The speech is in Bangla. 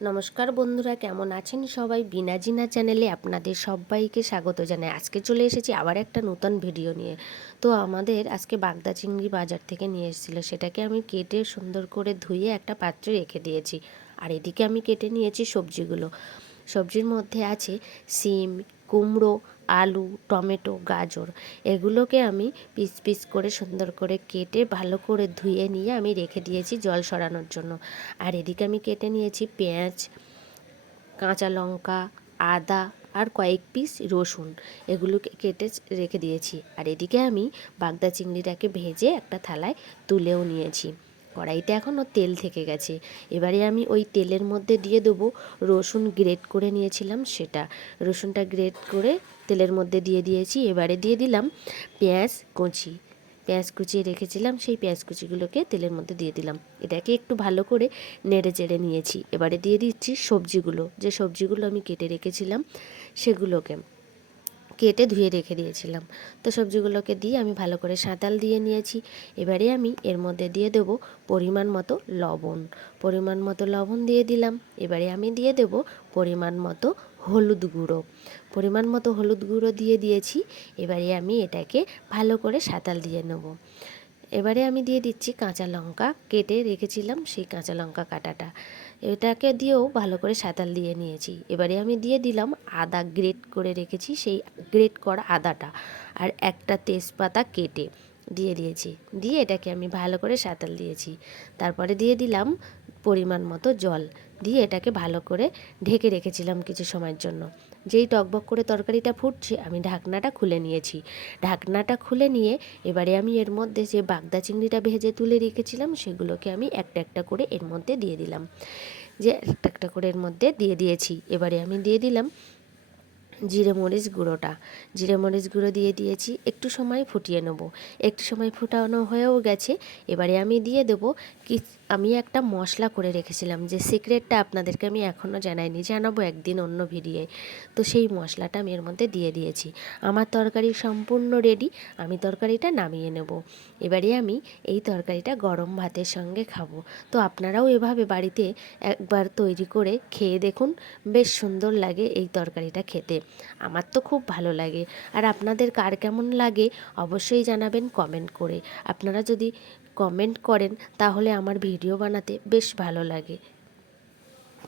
নমস্কার বন্ধুরা, কেমন আছেন সবাই? বিনা জিনা চ্যানেলে আপনাদের সবাইকে স্বাগত জানাই। আজকে চলে এসেছি আবার একটা নতুন ভিডিও নিয়ে। তো আমাদের আজকে বাগদা চিংড়ি বাজার থেকে নিয়ে এসেছিল। সেটাকে আমি কেটে সুন্দর করে ধুয়ে একটা পাত্রে রেখে দিয়েছি। আর এদিকে আমি কেটে নিয়েছি সবজিগুলো। সবজির মধ্যে আছে সিম কুমড়ো, আলু, টমেটো, গাজর এগুলোকে আমি পিস পিস করে সুন্দর করে কেটে ভালো করে ধুয়ে নিয়ে আমি রেখে দিয়েছি জল সরানোর জন্য। আর এদিকে আমি কেটে নিয়েছি পেঁয়াজ, কাঁচা লঙ্কা, আদা আর কয়েক পিস রসুন এগুলোকে কেটে রেখে দিয়েছি। আর এদিকে আমি বাগদা চিংড়িটাকে ভেজে একটা থালায় তুলেও নিয়েছি। কড়াইতে এখনও তেল থেকে গেছে। এবারে আমি ওই তেলের মধ্যে দিয়ে দেবো রসুন গ্রেট করে নিয়েছিলাম সেটা। রসুনটা গ্রেট করে তেলের মধ্যে দিয়ে দিয়েছি। এবারে দিয়ে দিলাম পেঁয়াজ কুচি। পেঁয়াজ কুচিয়ে রেখেছিলাম, সেই পেঁয়াজ কুচিগুলোকে তেলের মধ্যে দিয়ে দিলাম। এটাকে একটু ভালো করে নেড়ে চেড়ে নিয়েছি। এবারে দিয়ে দিচ্ছি সবজিগুলো। যে সবজিগুলো আমি কেটে রেখেছিলাম সেগুলোকে। কেটে ধুয়ে রেখে দিয়েছিলাম। তো সবজিগুলোকে দিয়ে আমি ভালো করে সাঁতাল দিয়ে নিয়েছি। এবারে আমি এর মধ্যে দিয়ে দেব পরিমাণ মতো লবণ। পরিমাণ মতো লবণ দিয়ে দিলাম। এবারে আমি দিয়ে দেব পরিমাণ মতো হলুদ গুঁড়ো। পরিমাণ মতো হলুদ গুঁড়ো দিয়ে দিয়েছি। এবারে আমি এটাকে ভালো করে সাঁতাল দিয়ে নেব। এবারে আমি দিয়ে দিচ্ছি কাঁচা লঙ্কা। কেটে রেখেছিলাম সেই কাঁচা লঙ্কা কাটাটা। এটাকে দিয়েও ভালো করে সাঁতাল দিয়ে নিয়েছি। এবারে আমি দিয়ে দিলাম আদা গ্রেট করে রেখেছি সেই গ্রেট করা আদাটা আর একটা তেজপাতা কেটে দিয়ে দিয়েছি। দিয়ে এটাকে আমি ভালো করে সাঁতাল দিয়েছি। তারপরে দিয়ে দিলাম পরিমাণ মতো জল। দিয়ে এটাকে ভালো করে ঢেকে রেখেছিলাম কিছু সময়ের জন্য। যেই টকবক করে তরকারিটা ফুটছে, আমি ঢাকনাটা খুলে নিয়েছি। ঢাকনাটা খুলে নিয়ে এবারে আমি এর মধ্যে যে বাগদা চিংড়িটা ভেজে তুলে রেখেছিলাম, সেগুলোকে আমি একটা একটা করে এর মধ্যে দিয়ে দিলাম। যে একটা একটা করে এর মধ্যে দিয়ে দিয়েছি। এবারে আমি দিয়ে দিলাম জিরে মরিচ গুঁড়োটা। জিরে মরিচ গুঁড়ো দিয়ে দিয়েছি, একটু সময় ফুটিয়ে নেব। একটু সময় ফুটানো হয়েও গেছে, এবারে আমি দিয়ে দেবো কি, আমি একটা মশলা করে রেখেছিলাম, যে সিক্রেটটা আপনাদেরকে আমি এখনও জানাইনি, জানাব একদিন অন্য ভিডিওয়। তো সেই মশলাটা আমি এর মধ্যে দিয়ে দিয়েছি। আমার তরকারি সম্পূর্ণ রেডি আমি তরকারিটা নামিয়ে নেব। এবারে আমি এই তরকারিটা গরম ভাতের সঙ্গে খাব। তো আপনারাও এভাবে বাড়িতে একবার তৈরি করে খেয়ে দেখুন, বেশ সুন্দর লাগে এই তরকারিটা খেতে। আমার তো খুব ভালো লাগে। আর আপনাদের কার কেমন লাগে অবশ্যই জানাবেন কমেন্ট করে। আপনারা যদি কমেন্ট করেন তাহলে আমার ভিডিও বানাতে বেশ ভালো লাগে।